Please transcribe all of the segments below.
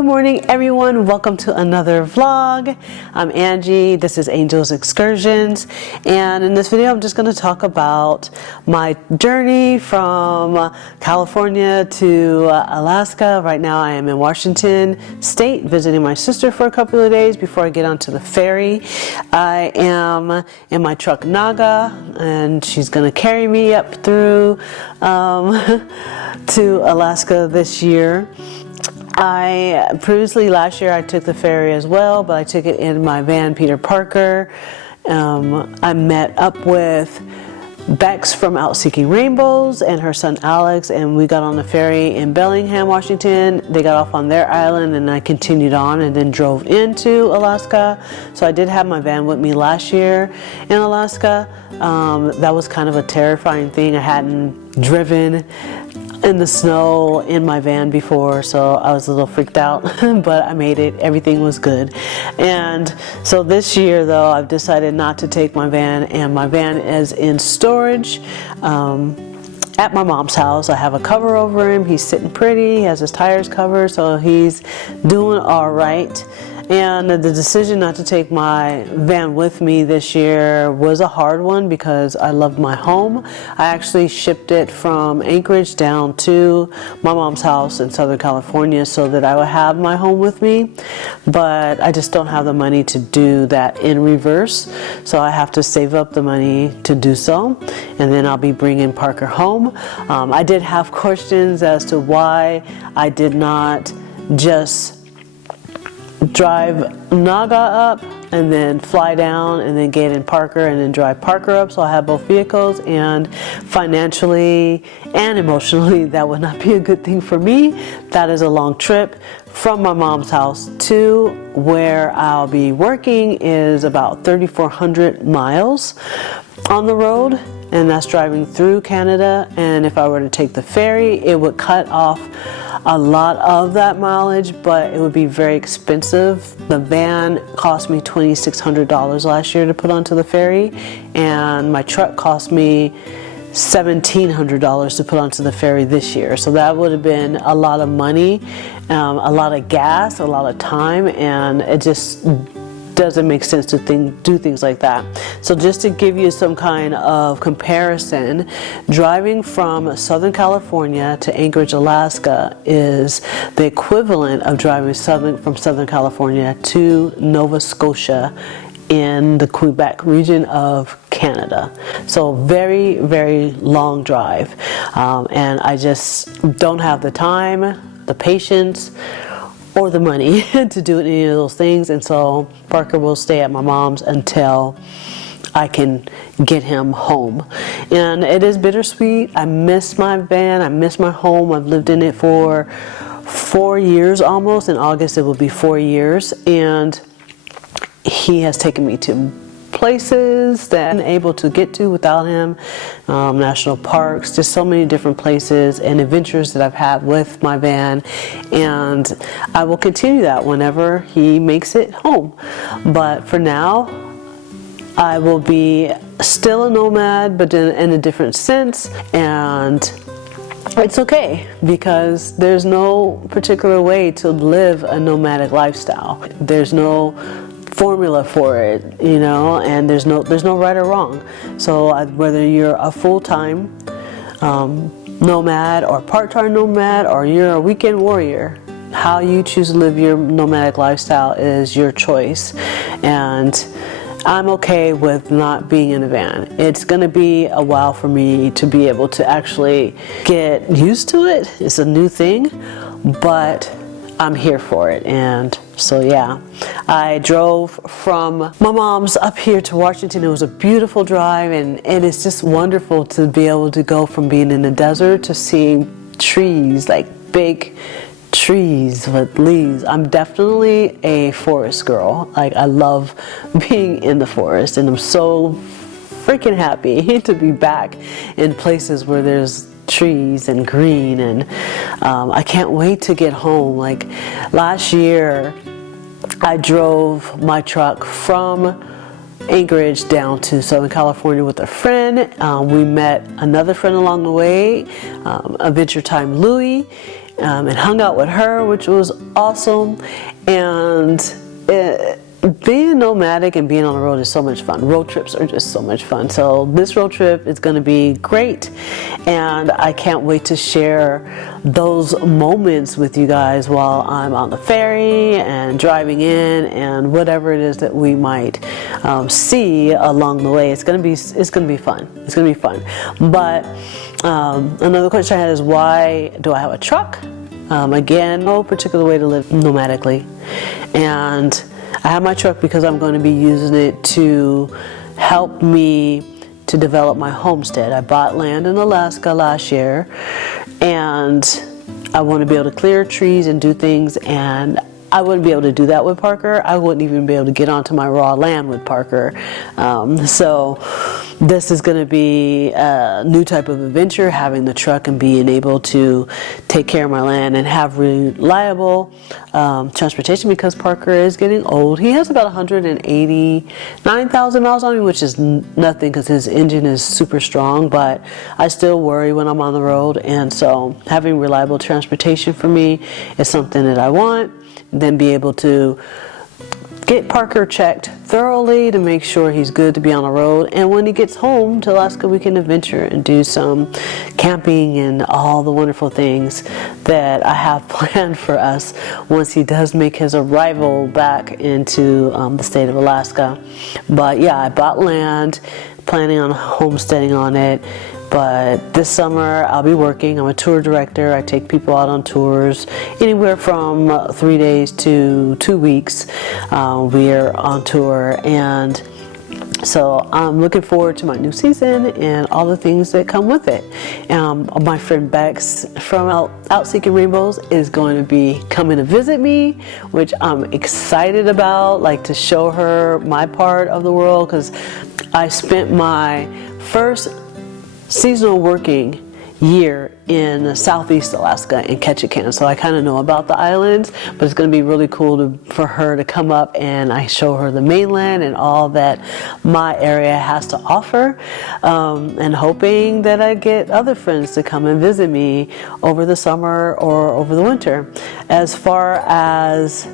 Good morning, everyone. Welcome to another vlog. I'm Angie. This is Angel's Excursions, and in this video I'm just going to talk about my journey from California to Alaska. Right now I am in Washington State visiting my sister for a couple of days before I get onto the ferry. I am in my truck Naga, and she's going to carry me up through to Alaska this year. Last year I took the ferry as well, but I took it in my van, Peter Parker. I met up with Bex from Out Seeking Rainbows and her son Alex, and we got on the ferry in Bellingham, Washington. They got off on their island, and I continued on and then drove into Alaska. So I did have my van with me last year in Alaska. That was kind of a terrifying thing. I hadn't driven in the snow in my van before, so I was a little freaked out, but I made it. Everything was good. And so this year though, I've decided not to take my van, and my van is in storage at my mom's house. I have a cover over him. He's sitting pretty. He has his tires covered, so he's doing all right. And the decision not to take my van with me this year was a hard one because I loved my home. I actually shipped it from Anchorage down to my mom's house in Southern California so that I would have my home with me. But I just don't have the money to do that in reverse. So I have to save up the money to do so. And then I'll be bringing Parker home. I did have questions as to why I did not just drive Naga up and then fly down and then get in Parker and then drive Parker up, so I have both vehicles. And financially and emotionally that would not be a good thing for me. That is a long trip. From my mom's house to where I'll be working is about 3,400 miles on the road, and that's driving through Canada. And if I were to take the ferry, it would cut off a lot of that mileage, but it would be very expensive. The van cost me $2,600 last year to put onto the ferry, and my truck cost me $1,700 to put onto the ferry this year. So that would have been a lot of money, a lot of gas, a lot of time, and it just doesn't make sense to do things like that. So just to give you some kind of comparison, driving from Southern California to Anchorage, Alaska is the equivalent of driving from Southern California to Nova Scotia in the Quebec region of Canada. So very, very long drive. And I just don't have the time, the patience, or the money to do any of those things. And so Parker will stay at my mom's until I can get him home. And it is bittersweet. I miss my van. I miss my home. I've lived in it for 4 years almost. In August it will be 4 years. And he has taken me to places that I'm able to get to without him, national parks, just so many different places and adventures that I've had with my van, and I will continue that whenever he makes it home. But for now, I will be still a nomad, but in a different sense, and it's okay because there's no particular way to live a nomadic lifestyle. There's no formula for it, you know, and there's no right or wrong. So whether you're a full-time nomad or part-time nomad, or you're a weekend warrior, how you choose to live your nomadic lifestyle is your choice. And I'm okay with not being in a van. It's going to be a while for me to be able to actually get used to it. It's a new thing, but I'm here for it. And so yeah, I drove from my mom's up here to Washington. It was a beautiful drive, and it's just wonderful to be able to go from being in the desert to seeing trees, like big trees with leaves. I'm definitely a forest girl. Like, I love being in the forest, and I'm so freaking happy to be back in places where there's trees and green, and I can't wait to get home. Like last year I drove my truck from Anchorage down to Southern California with a friend. We met another friend along the way, Adventure Time Louie, and hung out with her, which was awesome. And being nomadic and being on the road is so much fun. Road trips are just so much fun. So this road trip is going to be great, and I can't wait to share those moments with you guys while I'm on the ferry and driving in, and whatever it is that we might see along the way. It's going to be fun. It's going to be fun. But another question I had is, why do I have a truck? Again, no particular way to live nomadically, and I have my truck because I'm going to be using it to help me to develop my homestead. I bought land in Alaska last year, and I want to be able to clear trees and do things, and I wouldn't be able to do that with Parker. I wouldn't even be able to get onto my raw land with Parker. So this is going to be a new type of adventure, having the truck and being able to take care of my land and have reliable transportation, because Parker is getting old. He has about 189,000 miles on him, which is nothing because his engine is super strong, but I still worry when I'm on the road. And so having reliable transportation for me is something that I want. Then be able to get Parker checked thoroughly to make sure he's good to be on the road. And when he gets home to Alaska, we can adventure and do some camping and all the wonderful things that I have planned for us once he does make his arrival back into the state of Alaska. But yeah, I bought land, planning on homesteading on it. But this summer I'll be working. I'm a tour director. I take people out on tours anywhere from 3 days to 2 weeks. We're on tour, and so I'm looking forward to my new season and all the things that come with it. My friend Bex from Out Seeking Rainbows is going to be coming to visit me, which I'm excited about, like to show her my part of the world, because I spent my first seasonal working year in Southeast Alaska in Ketchikan, so I kind of know about the islands, but it's going to be really cool for her to come up and I show her the mainland and all that my area has to offer, and hoping that I get other friends to come and visit me over the summer or over the winter. As far as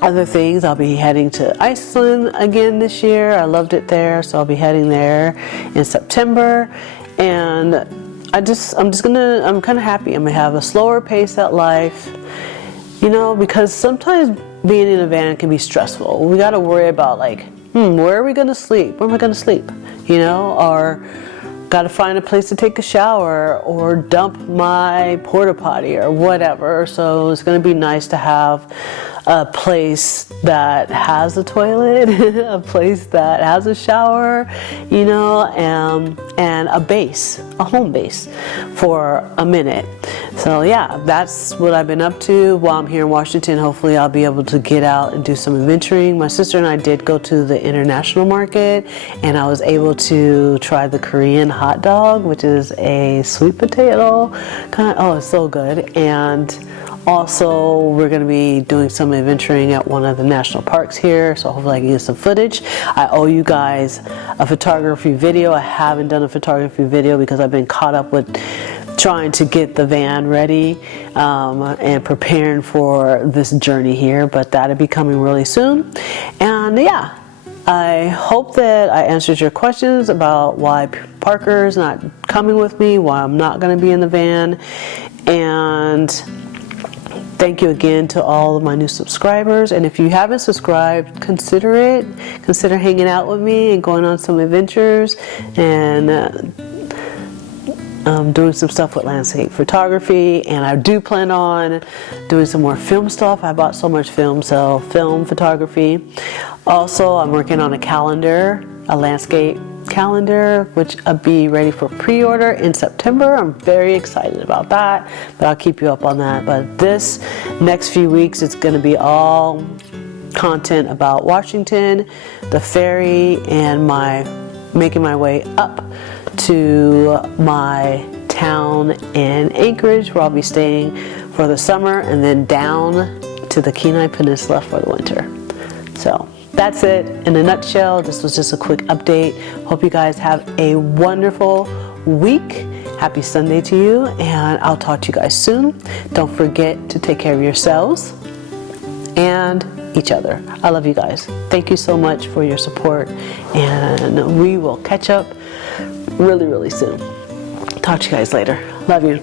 other things, I'll be heading to Iceland again this year. I loved it there, so I'll be heading there in September. And I'm kind of happy. I'm gonna have a slower pace at life, you know, because sometimes being in a van can be stressful. We got to worry about, like, where are we gonna sleep? Where am I gonna sleep? You know, or got to find a place to take a shower or dump my porta potty or whatever. So it's going to be nice to have a place that has a toilet, a place that has a shower, you know, and a base, a home base for a minute. So yeah, that's what I've been up to while I'm here in Washington. Hopefully I'll be able to get out and do some adventuring. My sister and I did go to the international market, and I was able to try the Korean hot dog, which is a sweet potato kind of, oh, it's so good. And also, we're going to be doing some adventuring at one of the national parks here, so hopefully I can get some footage. I owe you guys a photography video. I haven't done a photography video because I've been caught up with trying to get the van ready and preparing for this journey here, but that'll be coming really soon. And yeah, I hope that I answered your questions about why Parker's not coming with me, why I'm not going to be in the van, and thank you again to all of my new subscribers. And if you haven't subscribed, consider it. Consider hanging out with me and going on some adventures and doing some stuff with landscape photography. And I do plan on doing some more film stuff. I bought so much film, so film photography. Also, I'm working on a calendar, a landscape calendar, which I'll be ready for pre-order in September. I'm very excited about that, but I'll keep you up on that. But this next few weeks, it's going to be all content about Washington, the ferry, and making my way up to my town in Anchorage, where I'll be staying for the summer, and then down to the Kenai Peninsula for the winter. So that's it in a nutshell. This was just a quick update. Hope you guys have a wonderful week. Happy Sunday to you, and I'll talk to you guys soon. Don't forget to take care of yourselves and each other. I love you guys. Thank you so much for your support, and we will catch up really, really soon. Talk to you guys later. Love you.